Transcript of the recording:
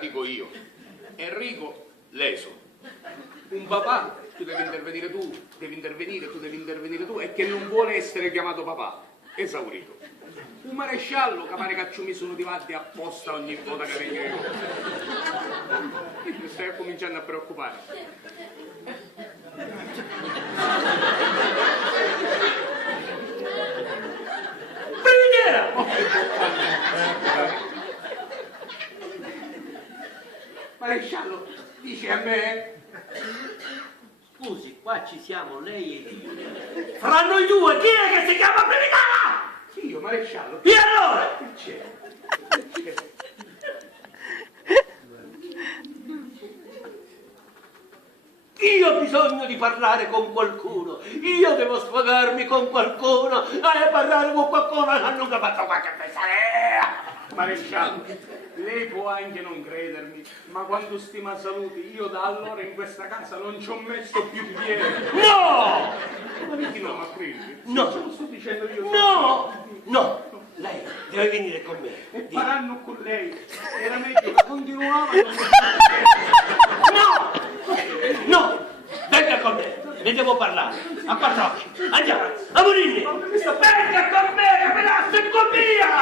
dico io. Enrico, leso. Un papà, tu devi intervenire tu, devi intervenire tu, e che non vuole essere chiamato papà. Esaurito. Un maresciallo che pare che ci mi sono divati apposta ogni volta che vengo. Mi stai cominciando a preoccupare. Preghiera! Maresciallo, dice a me? Scusi, qua ci siamo lei ed io. Fra noi due, chi è che si chiama Primigara? Io, maresciallo. E allora? Che c'è? Io ho bisogno di parlare con qualcuno, io devo sfogarmi con qualcuno, parlare con qualcuno, non mi faccio qualche pensare. Maresciallo, lei può anche non credermi, ma quando stima saluti, io da allora in questa casa non ci ho messo più piede. No! Ma perché no, ma quindi? No! Ce lo sto dicendo io. No! No! Lei deve venire con me. E faranno con lei. Era meglio che continuava. No! No! Venga con me, ne devo parlare. A quattro occhi. Andiamo, a Morini. Venga con me, che me la secco via!